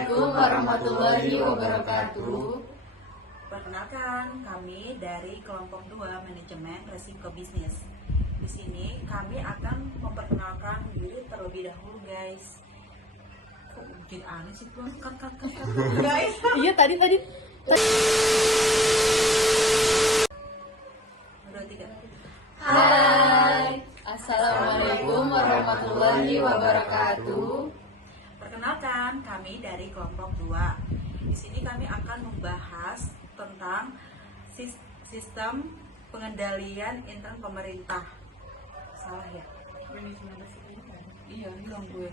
Assalamualaikum warahmatullahi wabarakatuh. Perkenalkan, kami dari kelompok 2 Manajemen Resiko Bisnis. Di sini kami akan memperkenalkan diri terlebih dahulu, guys. Kok jadi aneh sih, Bang? Cut, guys. Iya tadi. Udah 3. Hai. Assalamualaikum warahmatullahi wabarakatuh. Perkenalkan, kami dari kelompok 2. Di sini kami akan membahas tentang sistem pengendalian intern pemerintah. Salah ya? Iya, bilang gue.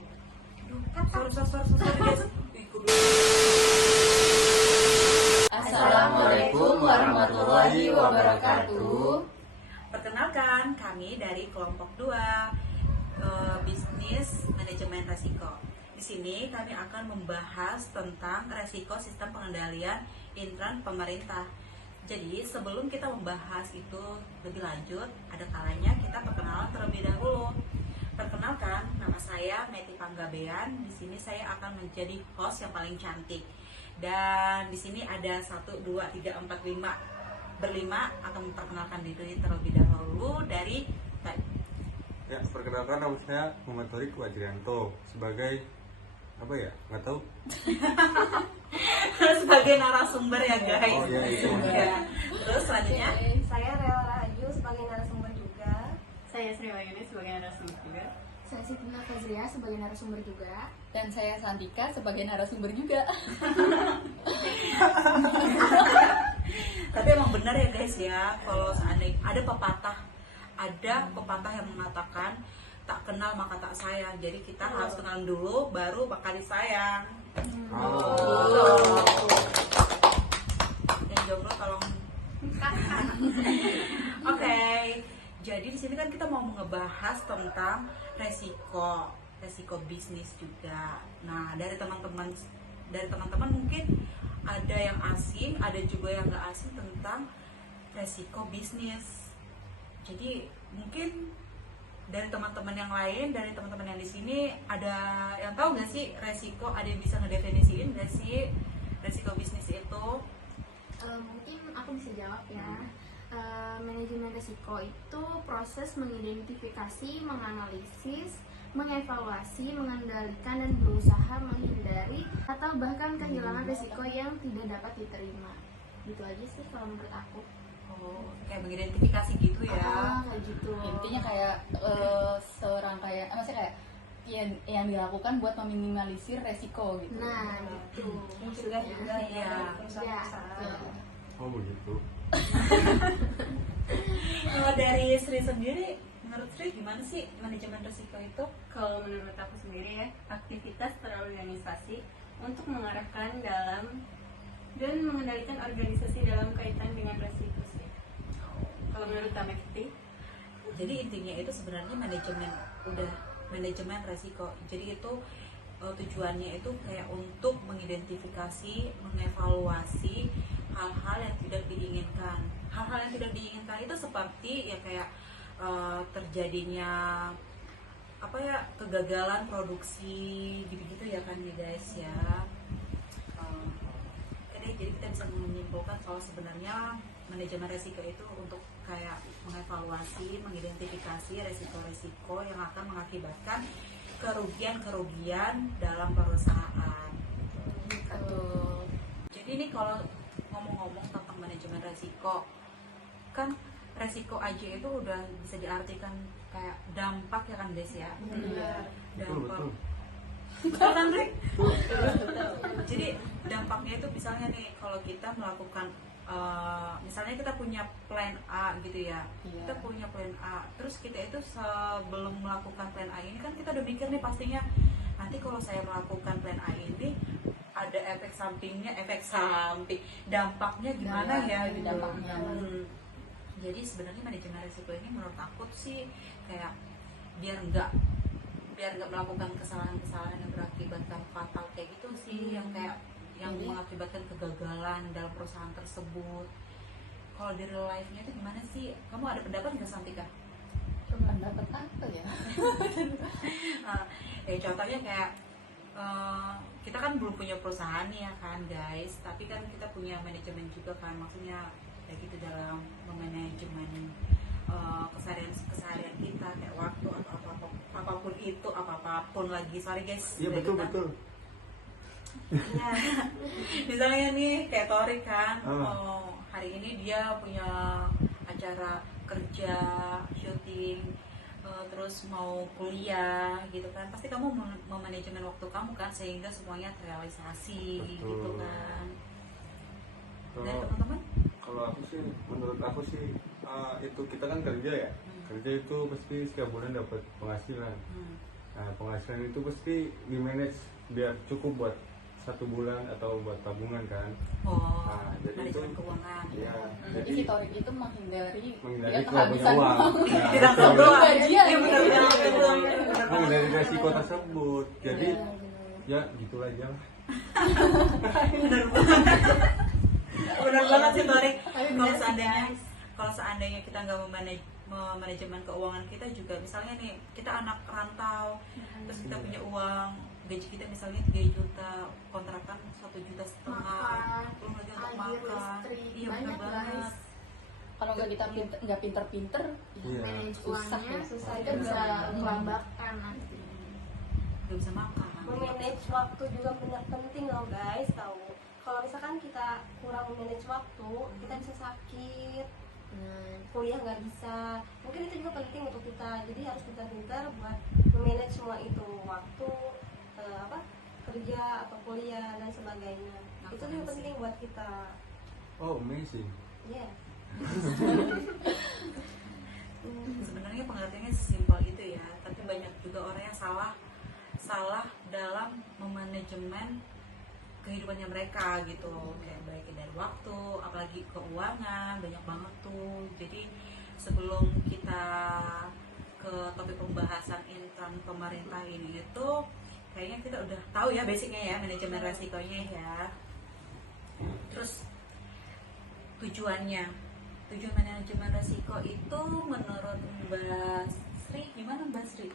Sorry guys. Assalamualaikum warahmatullahi wabarakatuh. Perkenalkan, kami dari kelompok 2 bisnis manajemen resiko. Di sini kami akan membahas tentang resiko sistem pengendalian intern pemerintah. Jadi sebelum kita membahas itu lebih lanjut, ada kalanya kita perkenalan terlebih dahulu. Perkenalkan, nama saya Meti Panggabean. Di sini saya akan menjadi host yang paling cantik. Dan di sini ada 1, 2, 3, 4, 5 berlima akan memperkenalkan diri terlebih dahulu dari Ya, perkenalkan nama saya Muhammad Torik Wajrianto sebagai apa ya? Nggak tahu. sebagai narasumber ya guys. Oh, iya, itu. Ya. Terus selanjutnya Saya Rela Rahayu sebagai narasumber juga. Saya Sri Wahyuni sebagai narasumber juga. Saya Sitina Fazria sebagai narasumber juga. Dan saya Santika sebagai narasumber juga. tapi emang benar ya guys ya, kalau seandainya ada pepatah yang mengatakan tak kenal maka tak sayang. Jadi kita harus kenal dulu baru bakal disayang. Yang jomblo tolong. Oke. Jadi di sini kan kita mau ngebahas tentang resiko bisnis juga. Nah, dari teman-teman mungkin ada yang asing, ada juga yang nggak asing tentang resiko bisnis. Jadi mungkin dari teman-teman yang lain, dari teman-teman yang di sini ada yang tahu nggak sih resiko? Ada yang bisa ngedefinisiin nggak sih resiko bisnis itu? Mungkin aku bisa jawab ya. Manajemen risiko itu proses mengidentifikasi, menganalisis, mengevaluasi, mengendalikan dan berusaha menghindari atau bahkan kehilangan risiko yang tidak dapat diterima. Gitu aja sih kalau menurut aku. Oh, kayak mengidentifikasi gitu ya. Kayak gitu. Intinya kayak maksudnya kayak yang dilakukan buat meminimalisir resiko gitu. Nah, gitu. Sudah juga Iya. Ya. Oh begitu. Kalau dari Sri sendiri, menurut Sri gimana sih manajemen risiko itu? Kalau menurut aku sendiri ya, aktivitas terorganisasi untuk mengarahkan dalam dan mengendalikan organisasi dalam kaitan dengan resiko sih. Kalau menurut Tamekti, Jadi intinya itu sebenarnya manajemen resiko. Jadi itu tujuannya itu kayak untuk mengidentifikasi, mengevaluasi hal-hal yang tidak diinginkan. Hal-hal yang tidak diinginkan itu seperti ya kayak terjadinya kegagalan produksi gitu-gitu ya kan ya guys ya. Jadi kita bisa menyimpulkan kalau sebenarnya manajemen resiko itu untuk kayak mengevaluasi, mengidentifikasi resiko-resiko yang akan mengakibatkan kerugian dalam perusahaan. Betul. Jadi ini kalau ngomong-ngomong tentang manajemen resiko, kan resiko aja itu udah bisa diartikan kayak dampak ya kan guys ya. Dampak. Betul kan, Rik? Jadi dampaknya itu misalnya nih kalau kita melakukan misalnya kita punya plan A gitu ya. Iya. Kita punya plan A, terus kita itu sebelum melakukan plan A ini kan kita udah mikir nih pastinya nanti kalau saya melakukan plan A ini ada efek samping, dampaknya gimana ya gitu. Dampaknya. Jadi sebenarnya manajemen risiko ini menurut aku tuh sih kayak biar nggak melakukan kesalahan-kesalahan yang berakibatkan fatal kayak gitu sih, yang kayak yang Jadi- mengakibatkan kegagalan dalam perusahaan tersebut. Kalau di real life-nya itu gimana sih? Kamu ada pendapat nggak, Santika? Pendapat apa ya? Ya contohnya kayak kita kan belum punya perusahaan nih ya kan guys, tapi kan kita punya manajemen juga kan, maksudnya kayak gitu dalam memanajemen keseharian kita kayak waktu atau apapun itu, apapun lagi, sorry guys. Iya, kayak betul gitu. betul. Iya. Misalnya nih kayak Torik kan, Ah. hari ini dia punya acara kerja, syuting, terus mau kuliah gitu kan, pasti kamu memanajemen waktu kamu kan sehingga semuanya terrealisasi. Betul. Gitu kan. Dan Kalau teman-teman, kalau aku sih, menurut aku sih itu kita kan kerja ya. Kerja itu pasti setiap bulan dapat penghasilan. Nah, penghasilan itu pasti di manage biar cukup buat 1 bulan atau buat tabungan kan. Nah, jadi itu manajemen keuangan. ya, Jadi si Torik itu menghindari menghindari dia kalau punya kehabisan uang. uang. Nah, Tidak betul. tahu Gajian. Iya, benar. Menghindari resiko tersebut. Jadi Benar. ya gitu aja lah. Benar banget. Benar banget sih Torik. Kalau seandainya kita nggak manajemen keuangan kita juga, misalnya nih kita anak rantau, terus kita punya uang, gaji kita misalnya 3 juta, kontrakan 1,5 juta, belum lagi untuk air, makan. listrik, Iya, banyak benar banget. guys. Kalau nggak kita nggak pinter-pinter, Iya. Manage Susah uangnya ya. susah, itu bisa kelabakan nanti. Nggak bisa makan. Memanage waktu juga benar penting loh guys, tahu. Kalau misalkan kita kurang manage waktu, kita bisa sakit, kuliah nggak bisa. Mungkin itu juga penting untuk kita. Jadi harus pintar-pintar buat memanage semua itu, waktu, kerja atau kuliah dan sebagainya. Itu juga penting buat kita. Oh, amazing. Iya. Sebenarnya pengertiannya sesimpel itu ya, tapi banyak juga orang yang salah dalam memanajemen kehidupannya mereka gitu, kayak baik dari waktu, apalagi keuangan, banyak banget tuh. Jadi sebelum kita ke topik pembahasan income pemerintah ini itu, kayaknya kita udah tahu ya basicnya ya, manajemen resikonya ya. Terus tujuan manajemen resiko itu menurut Mbak Sri gimana Mbak Sri?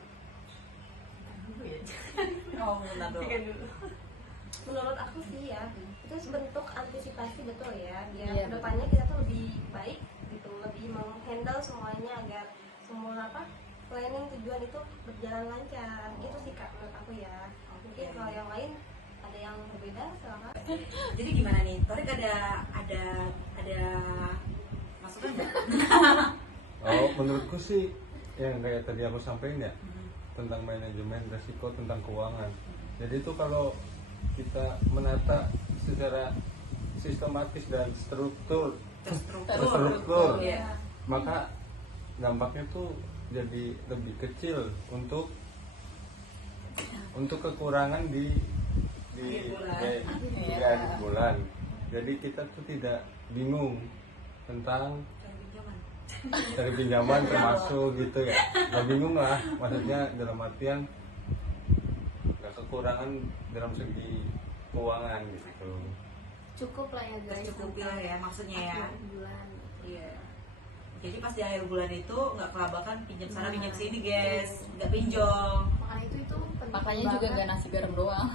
Oh, benar dong. Menurut aku sih ya, itu bentuk antisipasi, betul ya, biar Iya, kedepannya kita tuh lebih baik gitu, lebih menghandle semuanya agar semua planning tujuan itu berjalan lancar. Itu sih Kak menurut aku ya. Mungkin kalau yang lain ada yang berbeda, silakan. Jadi gimana nih? Torik ada masukan nggak? Oh, menurutku sih yang kayak tadi aku sampaikan ya, tentang manajemen resiko, tentang keuangan. Jadi itu kalau kita menata secara sistematis dan terstruktur, Iya. maka dampaknya tuh jadi lebih kecil untuk kekurangan di akhir bulan. Jadi kita tuh tidak bingung tentang cari pinjaman termasuk gitu ya, nggak bingung lah, maksudnya dalam artian nggak kekurangan dalam segi keuangan gitu. Cukup lah ya guys. Cukup lah ya maksudnya ya. Akhir bulan. Iya. Jadi pas di akhir bulan itu nggak kelabakan pinjam sana pinjam sini guys, nggak pinjol. Makanya itu penting makanya juga banget. nggak nasi garam doang.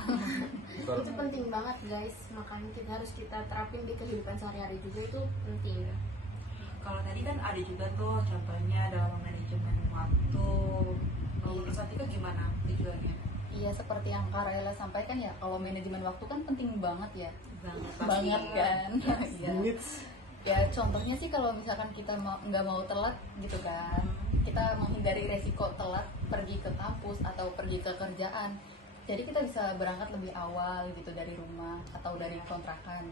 Itu penting banget guys, makanya kita harus kita terapin di kehidupan sehari-hari juga, itu penting. Kalau tadi kan ada juga tuh contohnya dalam manajemen waktu. Menurut Santika gimana tujuannya? Iya, seperti yang Kak Raela sampaikan ya, kalau manajemen waktu kan penting banget ya. Pasti. Banget kan. Iya. Minutes. Ya contohnya sih kalau misalkan kita nggak mau telat gitu kan, kita menghindari resiko telat pergi ke kampus atau pergi ke kerjaan, jadi kita bisa berangkat lebih awal gitu dari rumah atau dari kontrakan.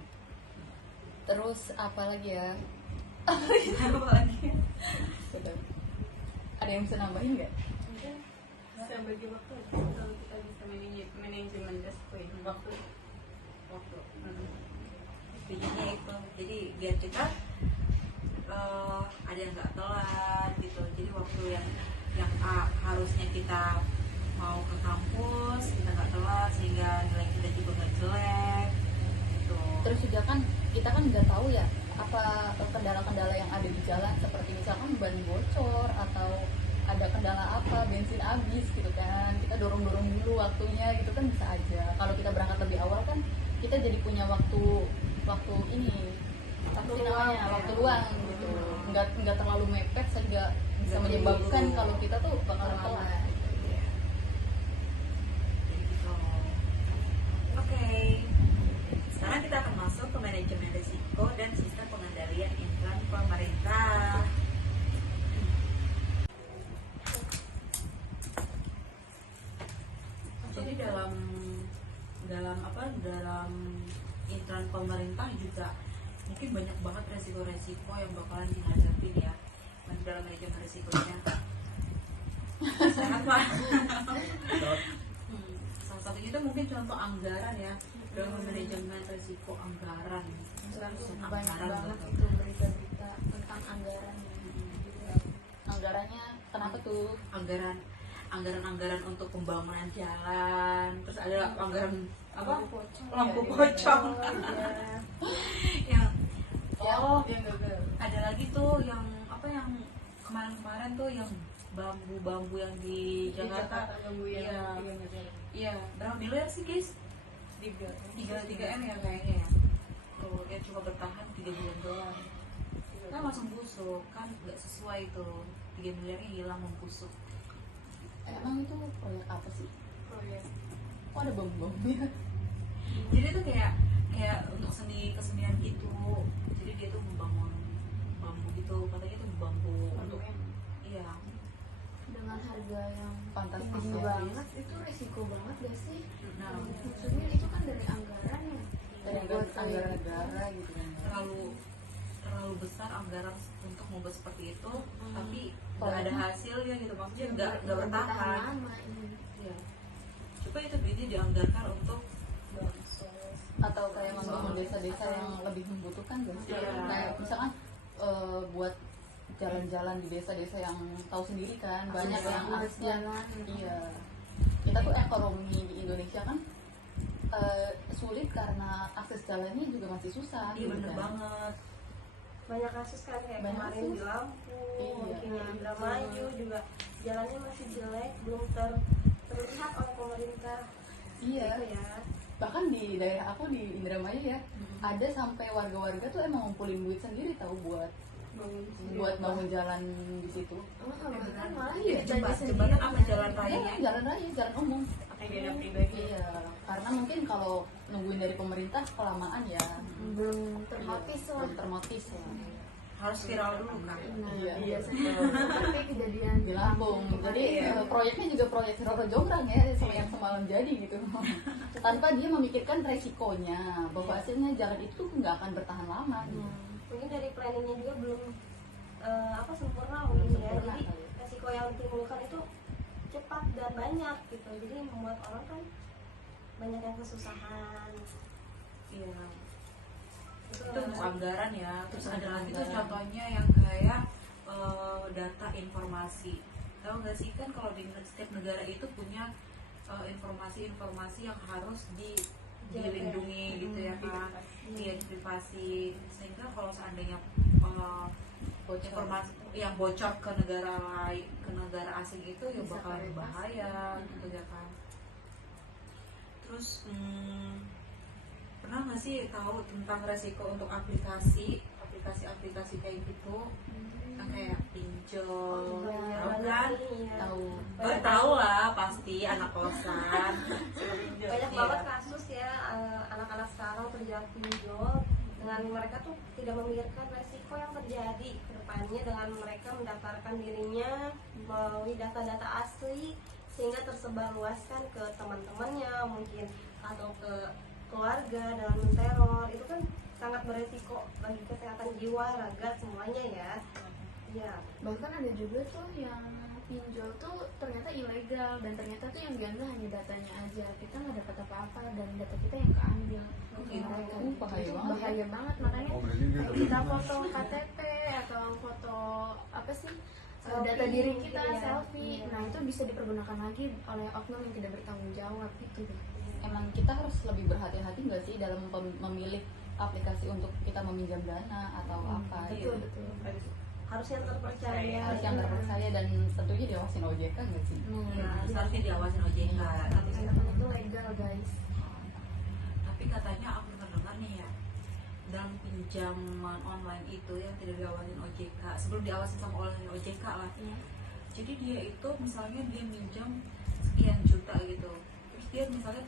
Terus apa lagi ya? Apa lagi? Ada yang bisa nambahin nggak? Mungkin bisa bagi waktu kalau kita bisa manajemen resiko ini waktu. Tujuannya itu, jadi biar kita ada yang nggak telat gitu. Jadi waktu yang harusnya kita mau ke kampus kita nggak telat, sehingga nilai kita juga nggak jelek gitu. Terus juga kan kita kan nggak tahu ya apa kendala-kendala yang ada di jalan, seperti misalkan ban bocor atau ada kendala apa, bensin habis gitu kan, kita dorong-dorong dulu waktunya gitu kan bisa aja. Kalau kita berangkat lebih awal kan kita jadi punya waktu ini apa sih namanya, waktu luang gitu, nggak terlalu mepet sehingga bisa menyebabkan kalau kita tuh bakalan telat. Jadi gitu. Oke. Sekarang kita akan masuk ke manajemen risiko dan sistem pengendalian iklan pemerintah. Jadi dalam iklan pemerintah juga mungkin banyak banget resiko-resiko yang bakalan dihadapi ya dalam manajemen risikonya. Sehat Pak. Salah satunya itu mungkin contoh anggaran ya, dalam manajemen risiko anggaran. Banyak Anggaran banget gitu. itu berita-berita tentang anggaran. Anggarannya kenapa tuh? Anggaran untuk pembangunan jalan, terus ada anggaran apa lampu Iya, pocong yang yang gagal. ada lagi tuh yang apa yang kemarin tuh yang bambu yang di Jakarta. Iya. Iya, berapa miliar sih guys? 3 M ya kayaknya ya. Tuh dia cuma bertahan 3 bulan doang. Kan langsung busuk, kan nggak sesuai tuh. 3 miliarnya hilang membusuk. Emang itu proyek apa sih? Kok ada bambu-bambunya? Jadi itu kayak untuk kesenian gitu. Jadi dia tuh membangun bambu gitu, katanya itu bambu untuk iya. Dengan harga yang Fantastis tinggi ya. banget, itu resiko banget gak sih? Nah, Maksudnya itu kan dari anggaran ya. Dari Buat anggaran negara gitu kan. terlalu besar anggaran untuk membuat seperti itu, tapi nggak Kalau ada itu- hasilnya gitu, maksudnya nggak bertahan. lama ini. Iya. Coba itu duitnya dianggarkan untuk Atau kayak membangun desa-desa yang lebih membutuhkan gak sih? Iya. Kayak misalkan buat jalan-jalan di desa-desa yang tahu sendiri kan, banyak yang akses yang jalan. iya. Kita tuh ekonomi di Indonesia kan sulit karena akses jalannya juga masih susah. iya gitu bener kan. banget. Banyak kasus kan kayak Banyak kemarin kasus. di Lampung, Iya. mungkin di Indramayu juga jalannya masih jelek, belum terlihat oleh pemerintah. Iya. Gitu ya. Bahkan di daerah aku di Indramayu ya, ada sampai warga-warga tuh emang ngumpulin duit sendiri tahu buat bangun jalan di situ. Bahkan malah Iya, Jembatan apa jalan raya? Iya, jalan raya, jalan umum. pakai dana pribadi. Iya, karena mungkin kalau nungguin dari pemerintah kelamaan ya, belum termotis lah. belum termotis ya. Harus viral dulu kan. Nah, Iya. biasanya seperti kejadian Di Lampung. Jadi proyeknya juga proyek Roro Jonggrang ya, yang semalam jadi gitu. Tanpa dia memikirkan resikonya, bahwa hasilnya jalan itu nggak akan bertahan lama. Gitu. Mungkin dari planningnya juga belum sempurna mungkin ya. Sempurna Jadi kali. resiko yang ditimbulkan itu cepat dan banyak gitu. Jadi membuat orang kan banyak yang kesusahan. Iya. Itu Itu untuk anggaran ya. Terus ada lagi tuh Anggaran. contohnya yang kayak data informasi. Tahu nggak sih kan kalau di setiap negara itu punya informasi-informasi yang harus dilindungi gitu ya kan, dia privasi, sehingga kalau seandainya informasi yang bocor ke negara lain, ke negara asing itu ya Bisa bakalan bebas. berbahaya gitu ya kan. Terus pernah nggak sih tahu tentang resiko untuk aplikasi kayak gitu, yang kayak pinjol, Iya, tahu banyak kan? ini ya. Tahu. Tahu lah pasti anak kosan. Banyak Iya. banget kasus ya anak-anak sekarang terjerat pinjol dengan mereka tuh tidak memikirkan resiko yang terjadi ke depannya dengan mereka mendaftarkan dirinya melalui data-data asli sehingga tersebar luaskan ke teman-temannya mungkin atau ke keluarga dalam menteror. Itu kan sangat beresiko bagi kesehatan jiwa, raga semuanya ya. Ya, Bahkan ada juga tuh yang pinjol tuh ternyata ilegal dan ternyata tuh yang diambil hanya datanya aja, kita nggak dapat apa-apa dan data kita yang keambil. Gitu. Mereka Bahaya itu banget. bahaya banget, makanya Oh, berarti dia kayak kita foto KTP atau foto apa sih Selfie, data diri kita gitu ya. selfie, Iya. nah itu bisa dipergunakan lagi oleh oknum yang tidak bertanggung jawab gitu deh. Emang kita harus lebih berhati-hati nggak sih dalam memilih aplikasi untuk kita meminjam dana atau apa? Iya. Betul betul. harus yang terpercaya. Harus yang terpercaya dan tentunya diawasin OJK nggak sih? Ya, seharusnya diawasin OJK. Telepon itu legal guys. Tapi katanya aku pernah dengar nih ya, dalam pinjaman online itu yang tidak diawasin OJK, sebelum diawasin sama oleh OJK lah. Jadi dia itu misalnya dia minjam sekian juta gitu, terus dia misalnya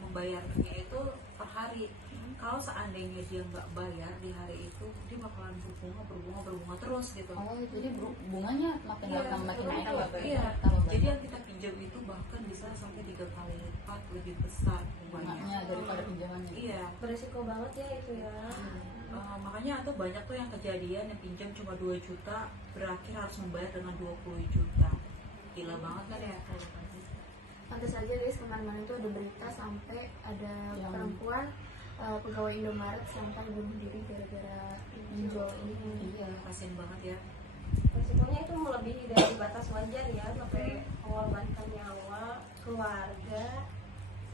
membayarnya itu per hari. Kalau seandainya dia nggak bayar di hari itu, dia bakalan berbunga terus gitu. Oh, jadi bunganya makin Iya, makin naik. Iya. Tambah Jadi banyak yang kita pinjam itu bahkan bisa sampai 3 kali lipat lebih besar bunganya bunganya. daripada pinjamannya. Iya. Beresiko banget ya itu ya. Makanya tuh banyak tuh yang kejadian yang pinjam cuma 2 juta berakhir harus membayar dengan 20 juta. Gila banget kan ya. Pantas aja guys, kemarin-kemarin tuh ada berita sampai ada Yang- perempuan pegawai Indomaret sampai bunuh diri gara-gara pinjol ini. Iya. Kasian banget ya. Resikonya itu melebihi dari batas wajar ya, sampai mengorbankan nyawa keluarga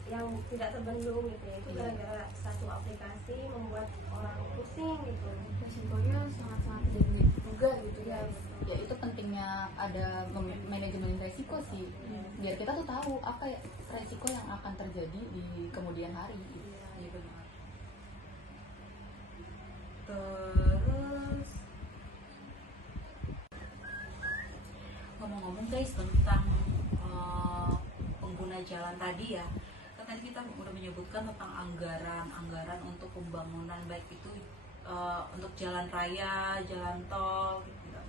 yang tidak terbendung gitu ya. Itu Iya. gara-gara satu aplikasi membuat orang pusing gitu. Resikonya sangat-sangat tidak diduga gitu Ya, guys. Ya itu pentingnya ada manajemen resiko sih, biar kita tuh tahu apa ya resiko yang akan terjadi di kemudian hari. Iya benar. Terus ngomong-ngomong guys tentang pengguna jalan tadi ya, kan tadi kita udah menyebutkan tentang anggaran untuk pembangunan baik itu untuk jalan raya, jalan tol gitu.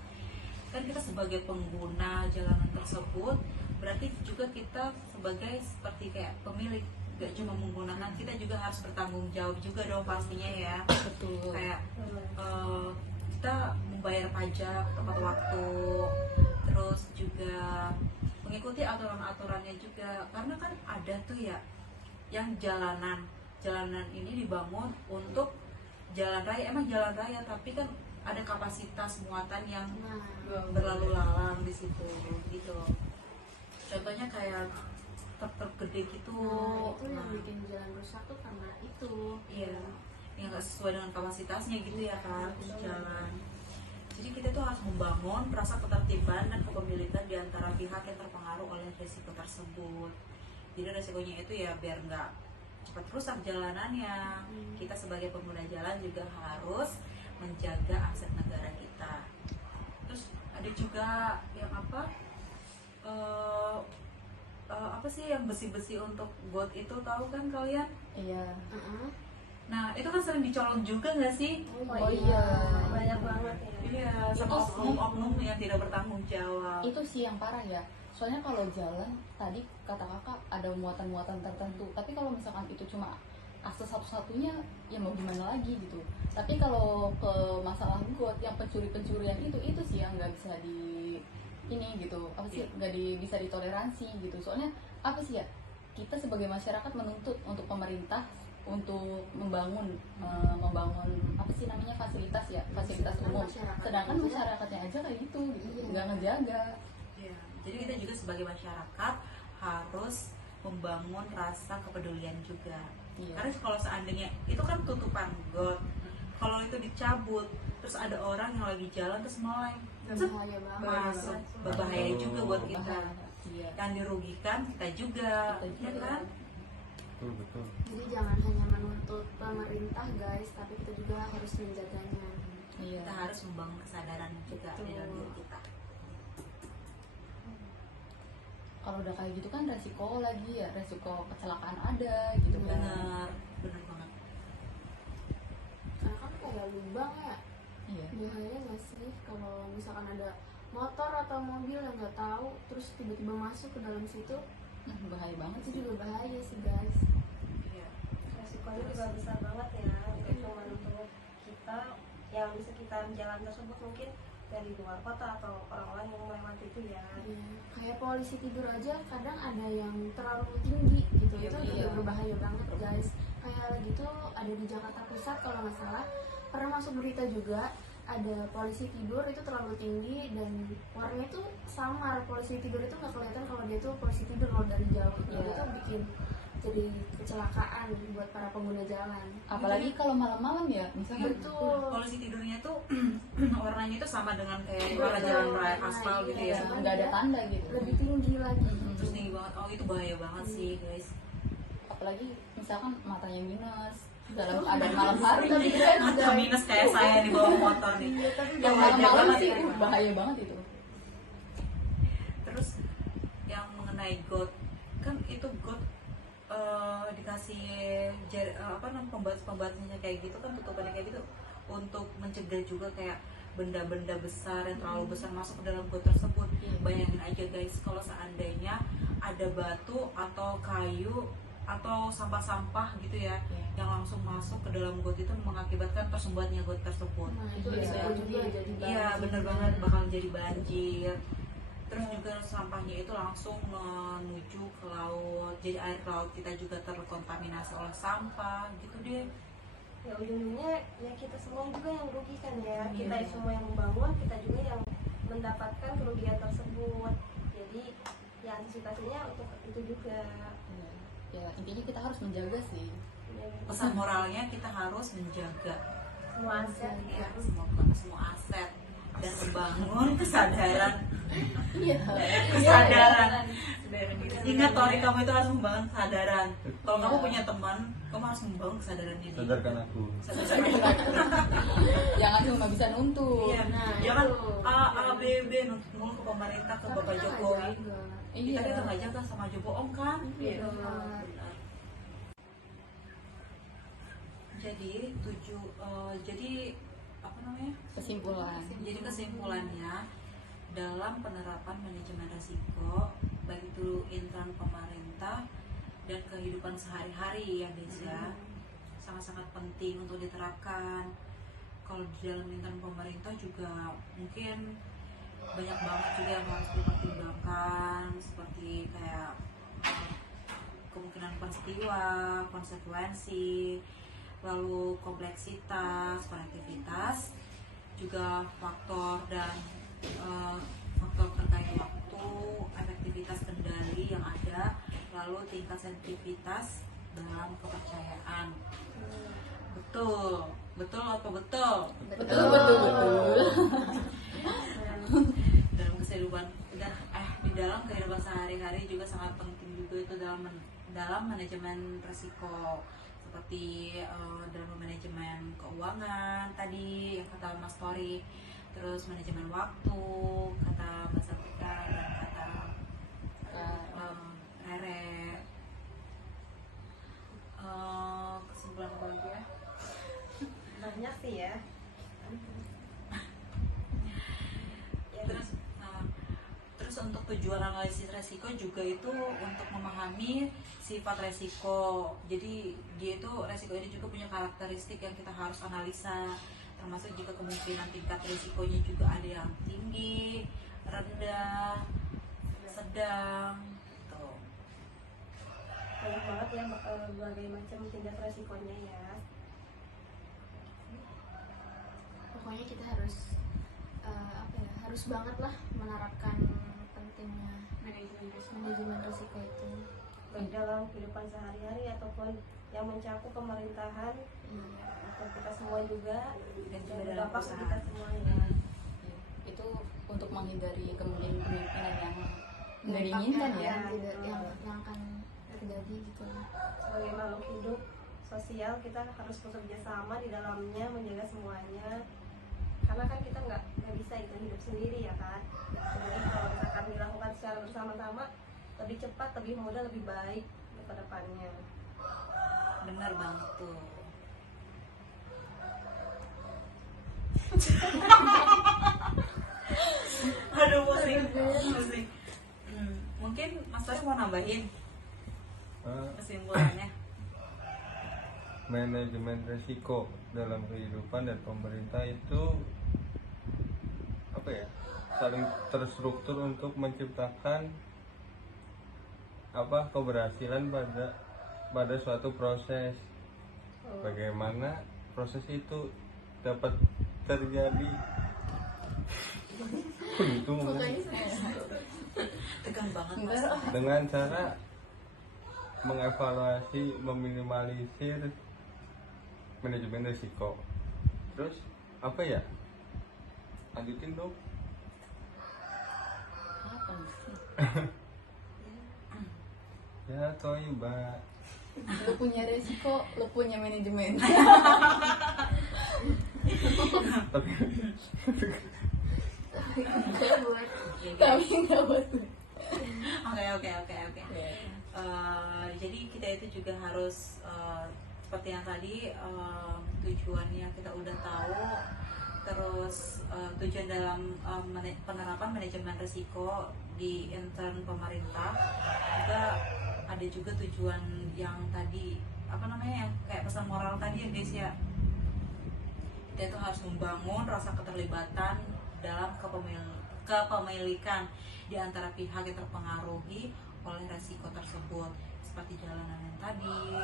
Kan kita sebagai pengguna jalanan tersebut berarti juga kita sebagai seperti kayak pemilik, gak cuma menggunakan, kita juga harus bertanggung jawab juga dong pastinya ya. Betul. Kayak kita membayar pajak tepat waktu, terus juga mengikuti aturan-aturannya juga, karena kan ada tuh ya yang jalanan ini dibangun untuk jalan raya, emang jalan raya tapi kan ada kapasitas muatan yang berlalu lalang di situ gitu. Contohnya kayak truk gede gitu. Nah, itu yang Nah, bikin jalan rusak tuh karena itu. iya, yang nggak sesuai dengan kapasitasnya gitu ya kan jalan. Jadi kita tuh harus membangun rasa ketertiban dan kepemilikan di antara pihak yang terpengaruh oleh risiko tersebut. Jadi resikonya itu ya biar nggak cepat rusak jalanannya. Kita sebagai pengguna jalan juga harus menjaga aset negara kita. Terus ada juga yang apa sih yang besi-besi untuk got itu, tahu kan kalian? Iya. Nah itu kan sering dicolong juga nggak sih? Oh iya. Banyak banget ya. Iya, sama oknum-oknum yang tidak bertanggung jawab. Itu sih yang parah ya. Soalnya kalau jalan tadi kata kakak ada muatan-muatan tertentu. Tapi kalau misalkan itu cuma akses satu-satunya, ya mau gimana lagi gitu. Tapi kalau ke masalah got yang pencurian itu sih yang nggak bisa ini gitu, apa sih nggak bisa ditoleransi gitu. Soalnya apa sih ya, kita sebagai masyarakat menuntut untuk pemerintah untuk membangun apa sih namanya fasilitas umum, sedangkan masyarakatnya aja kayak gitu nggak ngejaga. Ya, jadi kita juga sebagai masyarakat harus membangun rasa kepedulian juga. Iya. Karena kalau seandainya itu kan tutupan got, kalau itu dicabut, terus ada orang yang lagi jalan terus meleng, Bahaya banget. masuk, berbahaya juga buat kita. Iya. Yang dirugikan kita juga, ya kan? Betul. Jadi jangan hanya menuntut pemerintah guys, tapi kita juga harus menjaganya. Iya. Kita harus membangun kesadaran juga di dalam diri kita. Kalau udah kayak gitu kan resiko lagi ya, resiko kecelakaan ada gitu kan. Benar banget. Karena kan kayak lubang ya, Iya. bahaya nggak sih kalau misalkan ada motor atau mobil yang nggak tahu terus tiba-tiba masuk ke dalam situ, Bahaya banget itu sih. juga bahaya sih guys. Iya. Resikonya juga besar banget ya. Itu cuma untuk kita yang di sekitar jalan tersebut, mungkin dari luar kota atau orang-orang yang melewati itu ya. Iya. Kayak polisi tidur aja kadang ada yang terlalu tinggi gitu, Iya, itu iya. juga berbahaya banget guys. Kayak gitu ada di Jakarta Pusat kalau nggak salah, pernah masuk berita juga ada polisi tidur itu terlalu tinggi dan warnanya itu samar. Polisi tidur itu nggak kelihatan kalau dia tuh polisi tidur kalau dari jauh. Iya. Itu bikin jadi kecelakaan buat para pengguna jalan. Apalagi kalau malam-malam ya, misalnya Betul. Polusi tidurnya tuh warnanya itu sama dengan kayak warna jalan raya aspal gitu ya. Iya. nggak ada tanda gitu. Lebih tinggi lagi. Terus tinggi banget. Oh itu bahaya banget sih guys. Apalagi misalkan matanya minus dalam keadaan malam hari gitu kan. Mata minus kayak saya di bawah motor nih. Yang Bahaya malam-malam banget sih ya. bahaya banget itu. Terus yang mengenai got, kan itu got dikasih apa namanya pembatasnya kayak gitu kan, tutupannya kayak gitu untuk mencegah juga kayak benda-benda besar yang terlalu besar masuk ke dalam got tersebut. Bayangin aja guys, kalau seandainya ada batu atau kayu atau sampah-sampah gitu ya yang langsung masuk ke dalam got, itu mengakibatkan tersumbatnya got tersebut. Nah, itu Iya. risiko juga jadi Iya banjir. bener banget, bakal jadi banjir. Terus juga sampahnya itu langsung menuju ke laut, jadi air ke laut kita juga terkontaminasi oleh sampah gitu deh. Ya ujung-ujungnya ya kita semua juga yang rugi kan ya. Kita Iya. semua yang membangun, kita juga yang mendapatkan kerugian tersebut. Jadi ya antisipasinya untuk itu juga. Ya intinya kita harus menjaga sih. Ya, gitu. Pesan moralnya kita harus menjaga Semua aset ya ya. semua aset dan membangun kesadaran Iya. kesadaran. Ingat Tori, kamu itu harus membangun kesadaran. Kalau kamu punya teman, kamu harus membangun kesadarannya dia. Sadarkan aku. Jangan cuma bisa nuntut. Iya, Nah, jangan itu. A B B nuntut mulu ke pemerintah, ke Tapi Bapak kita nggak Jokowi. jaga. Iya. Kita nggak jaga sama aja bohong kan? Iya. Benar. Jadi apa namanya? Kesimpulan. Jadi kesimpulannya, dalam penerapan manajemen risiko baik itu intern pemerintah dan kehidupan sehari-hari ya guys ya, sangat-sangat penting untuk diterapkan. Kalau di dalam intern pemerintah juga mungkin banyak banget juga yang harus dipertimbangkan, seperti kayak kemungkinan peristiwa, konsekuensi, lalu kompleksitas, konektivitas, juga faktor faktor terkait waktu, efektivitas kendali yang ada, lalu tingkat sensitivitas dalam kepercayaan. Betul apa betul? Betul. Dalam kehidupan di dalam kehidupan sehari-hari juga sangat penting juga itu dalam manajemen risiko, seperti dalam manajemen keuangan tadi yang kata Mas Tori, terus manajemen waktu kata Mas Afrika dan kata Rere. Kesimpulan apa lagi ya? Banyak sih ya. Terus untuk tujuan analisis resiko juga itu untuk memahami sifat resiko. Jadi dia itu resiko ini juga punya karakteristik yang kita harus analisa, termasuk juga kemungkinan tingkat resikonya juga ada yang tinggi, rendah, sedang gitu. Banyak banget ya berbagai macam tingkat resikonya ya. Pokoknya kita harus harus banget lah menerapkan pentingnya manajemen risiko itu. Baik dalam kehidupan sehari-hari ataupun yang mencakup pemerintahan, atau kita semua juga, Dan juga dan dalam berdampak ke perusahaan. kita semuanya. Itu untuk menghindari kemungkinan-kemungkinan yang nggak diinginkan ya. yang akan terjadi gitu. Sebagai makhluk hidup sosial, kita harus bekerja sama di dalamnya, menjaga semuanya. Karena kan kita nggak bisa itu hidup sendiri ya kan. Jadi kalau misalkan dilakukan secara bersama-sama, lebih cepat, lebih mudah, lebih baik ke depannya. Benar banget tuh. Aduh pusing. Mungkin Mas Tori mau nambahin kesimpulannya. Manajemen risiko dalam kehidupan dan pemerintah itu apa ya, saling terstruktur untuk menciptakan keberhasilan pada suatu proses. Bagaimana proses itu dapat terjadi itu Tegang banget Mas. Enggak. dengan cara mengevaluasi, meminimalisir manajemen risiko. Terus apa ya? Lanjutin dong. Apa sih? Ya Toiba. Lu punya resiko, lu punya manajemen. Tapi buat Tapi nggak buat. Oke. Jadi kita itu juga harus seperti yang tadi, tujuannya kita udah tahu. Terus tujuan dalam penerapan manajemen risiko di intern pemerintah juga ada juga tujuan yang tadi yang kayak pesan moral tadi ya guys ya. Kita itu harus membangun rasa keterlibatan dalam kepemilikan di antara pihak yang terpengaruhi oleh resiko tersebut, seperti jalanan yang tadi,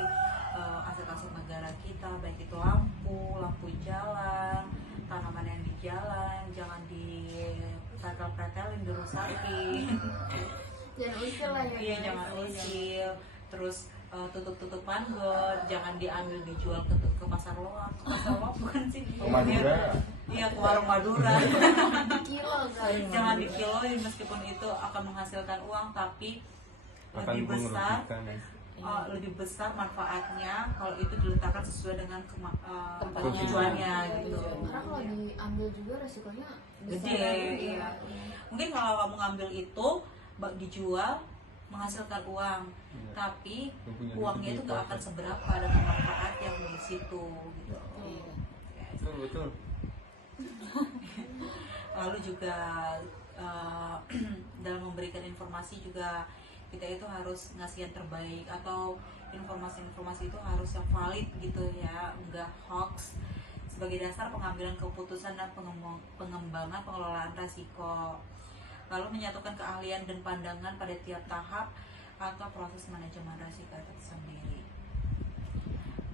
aset-aset negara kita, baik itu lampu jalan, tanaman yang di jalan, jangan dipretel-pretelin, dirusakin. jangan usil lah ya. Iya, guys. jangan usil. Terus tutup-tutupan got, jangan diambil dijual ke pasar loak. Pasar loak bukan sih? Ke Madura. Iya, ke warung Madura. Kilo guys. Jangan dikiloin, meskipun itu akan menghasilkan uang, tapi akan merugikan. lebih besar manfaatnya kalau itu diletakkan sesuai dengan Tempatnya. tujuannya gitu. Tujuan. Karena kalau diambil juga resikonya besar. Gede, iya. Mungkin kalau kamu ngambil itu dijual menghasilkan uang, Iya. tapi Yang punya uangnya duit itu gak apa? akan seberapa dengan manfaat yang di situ gitu. Iya. Betul. Lalu juga dalam memberikan informasi juga kita itu harus ngasih yang terbaik, atau informasi-informasi itu harus yang valid gitu ya, enggak hoax, sebagai dasar pengambilan keputusan dan pengembangan pengelolaan resiko. Lalu menyatukan keahlian dan pandangan pada tiap tahap atau proses manajemen resiko itu sendiri.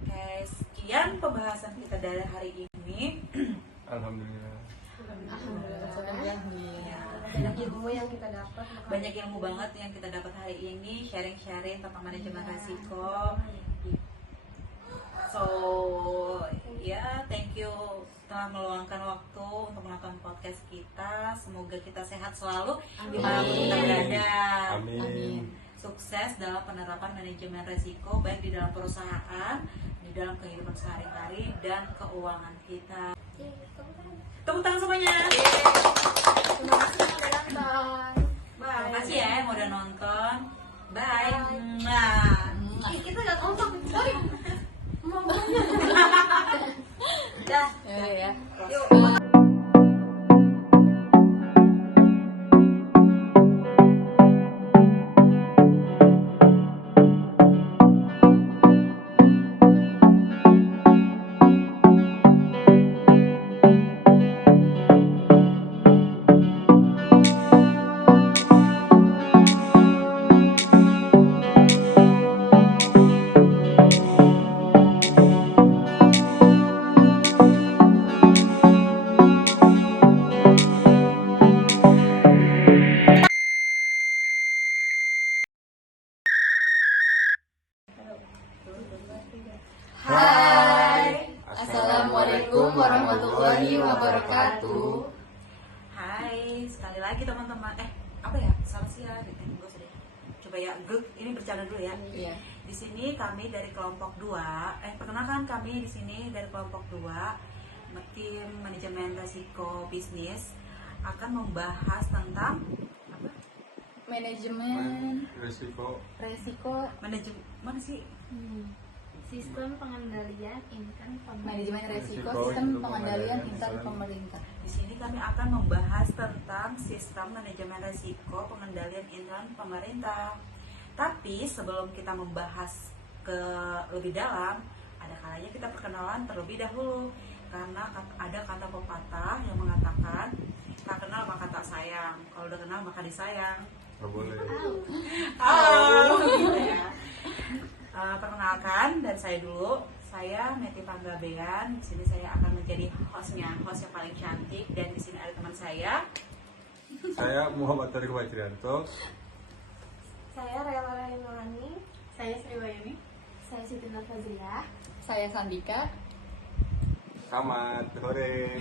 Oke, sekian pembahasan kita dari hari ini. Alhamdulillah. Alhamdulillah. banyak ilmu yang kita dapat. Banyak ilmu banget yang kita dapat hari ini, sharing tentang manajemen resiko. So ya, thank you telah meluangkan waktu untuk menonton podcast kita. Semoga kita sehat selalu dimanapun kita berada. Amin. Sukses dalam penerapan manajemen resiko, baik di dalam perusahaan, di dalam kehidupan sehari-hari, dan keuangan kita. Tepuk tangan semuanya. Terima kasih yang udah nonton. Terima kasih ya yang udah nonton. Bye. Bye. Nah. Kita gak kompak. Sorry. Dah. Ya. Yuk. Hai. Assalamualaikum warahmatullahi wabarakatuh. Hai, sekali lagi teman-teman. Apa ya? Selamat siang. Gue sudah. Coba ya, grup ini bercanda dulu ya. Iya. Di sini kami dari kelompok 2. Perkenalkan, kami di sini dari kelompok 2, tim manajemen risiko bisnis, akan membahas tentang apa? Manajemen Risiko. Manajemen mana sih? Sistem pengendalian intern manajemen pemerintah. resiko, Risiko, sistem itu pengendalian pengendalian intern intern. pemerintah. Di sini kami akan membahas tentang sistem manajemen risiko pengendalian intern pemerintah. Tapi sebelum kita membahas ke lebih dalam, ada kalanya kita perkenalan terlebih dahulu. Karena ada kata pepatah yang mengatakan, tak kenal maka tak sayang, kalau udah kenal maka disayang. Nggak boleh. Gitu ya. Perkenalkan, dan saya dulu, saya Meti Panggabean. Di sini saya akan menjadi host yang paling cantik, dan di sini ada teman saya. Saya Muhammad Tariq Wajrianto. Saya Rela Rahimani. Saya Sri Wayuni. Saya Siti Nurfazliah. Saya Sandika. Selamat sore.